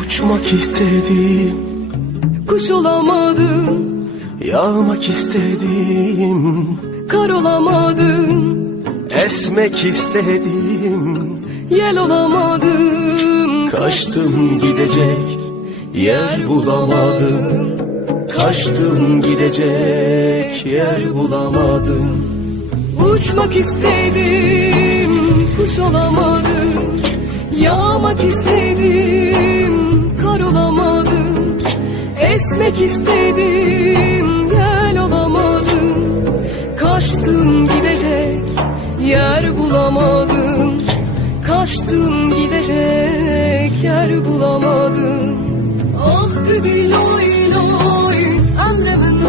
Uçmak istedim, Kuş olamadım, yağmak istedim, kar olamadım, esmek istedim. yel olamadım. Kaçtım gidecek yer bulamadım. Kaçtım gidecek yer bulamadım. Uçmak istedim, kuş olamadım. Yağmak istedim. Esmek istedim, gel olamadım. Kaçtım gidecek, yer bulamadım. Kaçtım gidecek, yer bulamadım. Ah gidi loy loy, emremin